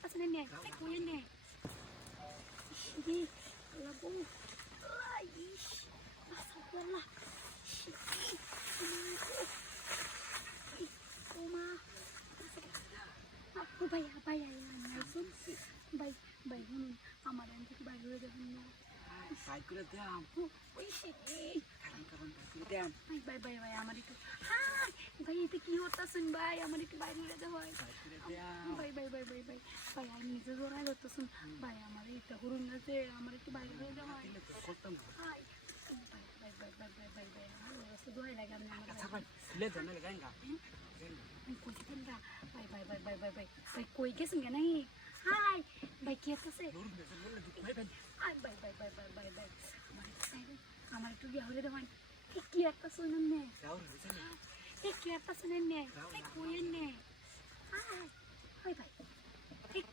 atas nenek, kuya nih. Ini, labung, ish, astagfirullah. Oma, aku bayar langsung. Bay, আমার থেকে বাইরে হয়ে যাবেন না। সাইড করে দাম। ওই সে কারণ দাম। ভাই আমার একটু হাই ভাই এটা কি হতাছেন ভাই আমার একটু বাইরে হয়ে যাওয়া হয়। ভাই আমি নিজে জোড়াই করতেছেন ভাই আমার এটা হরুন আছে আমার একটু বাইরে হয়ে যাওয়া হয়। হাই ভাই আমার রাস্তা দোয়াই লাগে আপনি আমার ভাই কই গেছেন কেন হাই ভাই কি আছে আমার একটু বিয়া হলে দেবেন কি একটা শুনেন নে কি একটা শুনেন নে কইেন নে হাই ভাই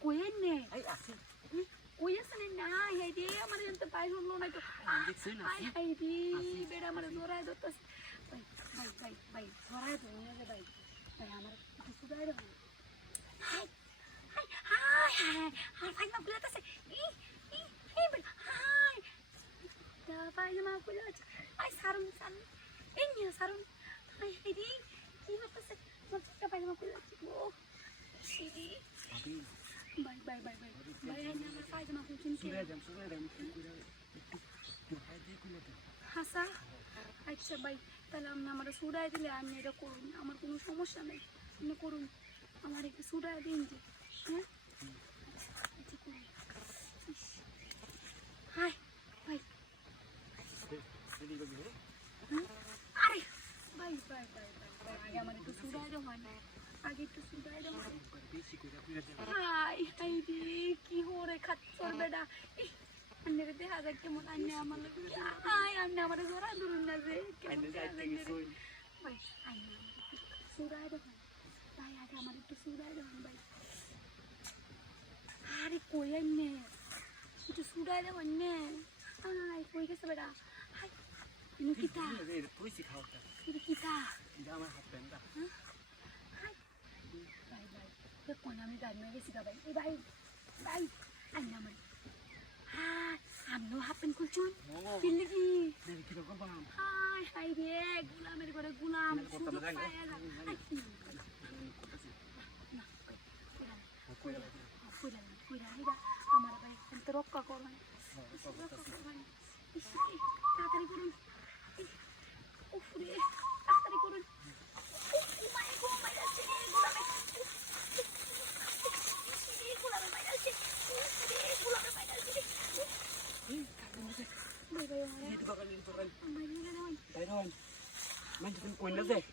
কইেন নে কইয়া শুনেন না হাই রে আমার এত বাইর হলো না তো হাই রে বেড়া আমার জোড়ায় ধরতেছে ভাই জোড়ায় ধরে ভাই আমার একটু সুদাই দেবেন হাই না বুলাতেছে Dapat nama aku lah. Ay sarung. Ini sarung. Ay ini. Ini apa sih? Maksud dapat nama aku lah. Oh. Ini. Bye. Bye nama saya nama aku cinta. Sudah jam. Hasa. আচ্ছা ভাই তাহলে আপনি আমার সুরাই দিলে আপনি এটা করুন আমার কোনো সমস্যা নেই আপনি করুন আমার একটু সুরাই দিন যে হ্যাঁ আচ্ছা করুন হাই ভাই আরে ভাই আগে আমার একটু সুরাই দেওয়া হয় না আগে একটু সুরাই দেওয়া হয় হাই রে কি হরে খাচ্ছর বেটা আন্নের দেখা যায় কেমন আন্নে আমার আন্নে আমার জোড়া ধরুন না যে ভাই আন্নে সুরাই দেওয়া ভাই আগে আমার একটু সুরাই দেওয়া ভাই আরে কই আন্নে একটু সুরাই দেওয়া নে হাই কই গেছে বেটা high ini kita ini kita আমার হাত প্যান্টটা ভাই দেখুন আমি গাড়ি নিয়ে গেছি ভাই আইন আমার হ্যাঁ আমিও হাফ প্যান্ট খুলছুন কিনলে কি হাই রে গুলামের ঘরে গুলাম শুধু পায়ে আমার ভাই তো রক্ষা করবেন তাড়াতাড়ি করুন তাড়াতাড়ি করুন Manjakan koin na deh.